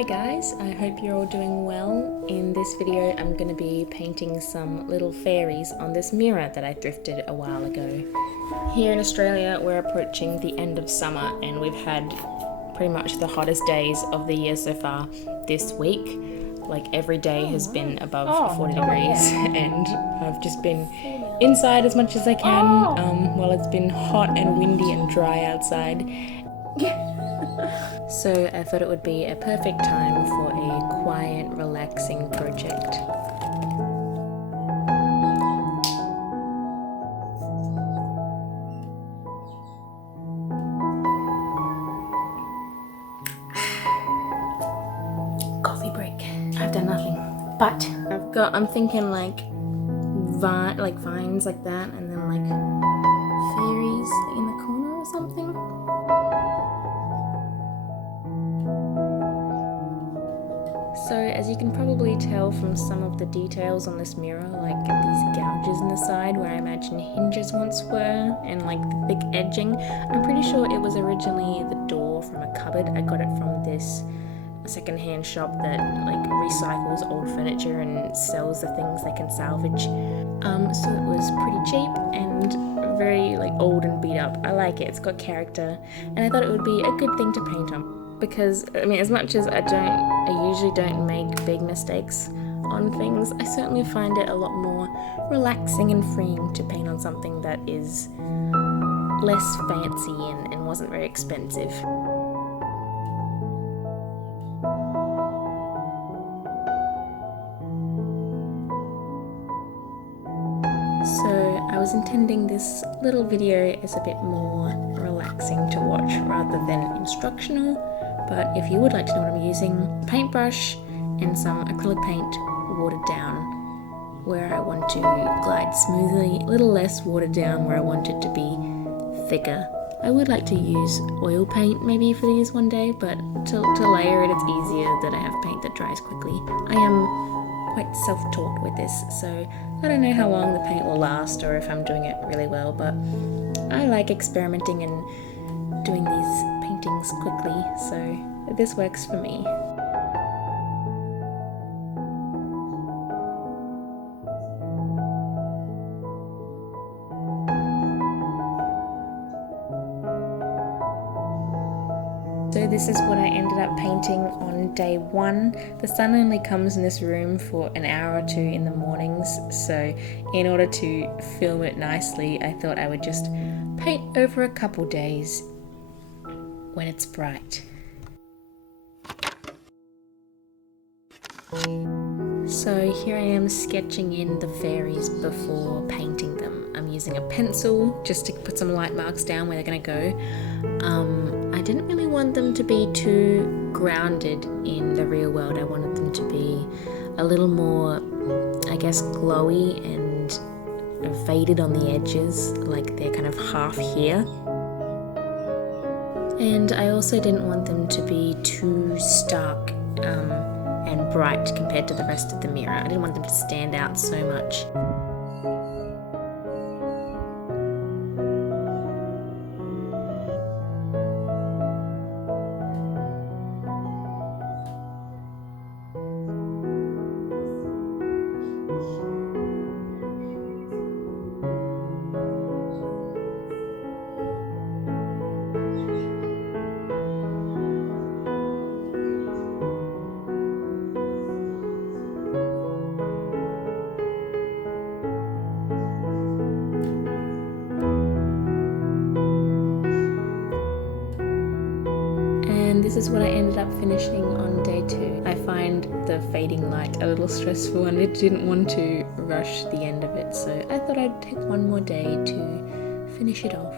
Hi guys, I hope you're all doing well. In this video I'm going to be painting some little fairies on this mirror that I thrifted a while ago. Here in Australia we're approaching the end of summer and we've had pretty much the hottest days of the year so far this week. Like every day has been above 40 degrees and I've just been inside as much as I can while it's been hot and windy and dry outside. So I thought it would be a perfect time for a quiet, relaxing project. Coffee break. I've done nothing, but I'm thinking like vines like that, and then like fairies in the corner or something. So as you can probably tell from some of the details on this mirror, like these gouges in the side where I imagine hinges once were, and like the thick edging, I'm pretty sure it was originally the door from a cupboard. I got it from this secondhand shop that like recycles old furniture and sells the things they can salvage. So it was pretty cheap and very like old and beat up. I like it, it's got character, and I thought it would be a good thing to paint on. Because, I mean, as much as I usually don't make big mistakes on things, I certainly find it a lot more relaxing and freeing to paint on something that is less fancy and wasn't very expensive. So I was intending this little video as a bit more relaxing to watch rather than instructional. But if you would like to know what I'm using, a paintbrush and some acrylic paint watered down where I want to glide smoothly, a little less watered down where I want it to be thicker. I would like to use oil paint maybe for these one day, but to layer it, it's easier that I have paint that dries quickly. I am quite self-taught with this, so I don't know how long the paint will last or if I'm doing it really well, but I like experimenting and doing these paintings quickly, so this works for me. So this is what I ended up painting on day one. The sun only comes in this room for an hour or two in the mornings, so in order to film it nicely, I thought I would just paint over a couple days when it's bright. So here I am sketching in the fairies before painting them. I'm using a pencil just to put some light marks down where they're going to go. I didn't really want them to be too grounded in the real world. I wanted them to be a little more, I guess, glowy and faded on the edges, like they're kind of half here. And I also didn't want them to be too stark and bright compared to the rest of the mirror. I didn't want them to stand out so much. And this is what I ended up finishing on day two. I find the fading light a little stressful and I didn't want to rush the end of it, so I thought I'd take one more day to finish it off.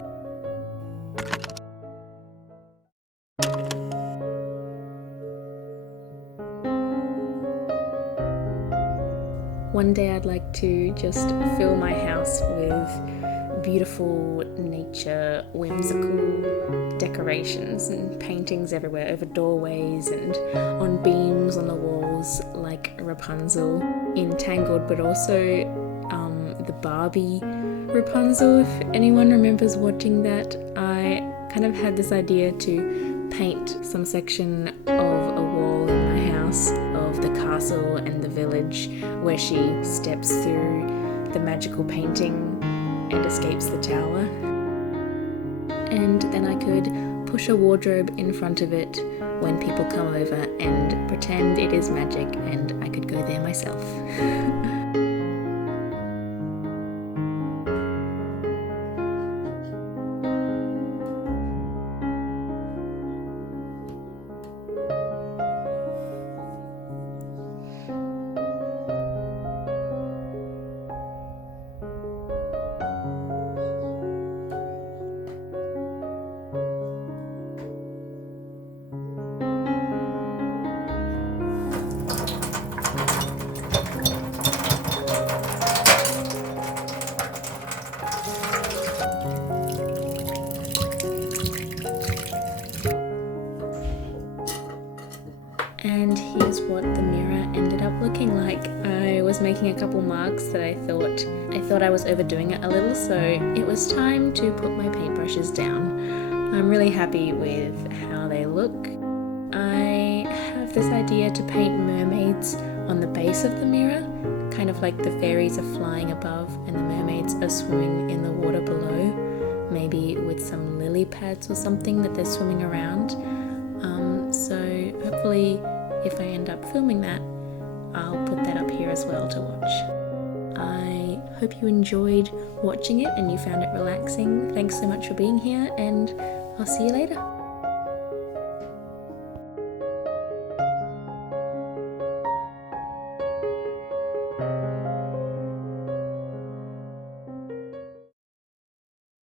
One day I'd like to just fill my house with beautiful nature, whimsical decorations and paintings everywhere, over doorways and on beams on the walls, like Rapunzel in Tangled, but also the Barbie Rapunzel. If anyone remembers watching that, I kind of had this idea to paint some section of a wall in my castle and the village where she steps through the magical painting and escapes the tower. And then I could push a wardrobe in front of it when people come over and pretend it is magic, and I could go there myself. And here's what the mirror ended up looking like. I was making a couple marks that I thought I was overdoing it a little, so it was time to put my paintbrushes down. I'm really happy with how they look. I have this idea to paint mermaids on the base of the mirror, kind of like the fairies are flying above and the mermaids are swimming in the water below, maybe with some lily pads or something that they're swimming around. So hopefully if I end up filming that, I'll put that up here as well to watch. I hope you enjoyed watching it and you found it relaxing. Thanks so much for being here, and I'll see you later.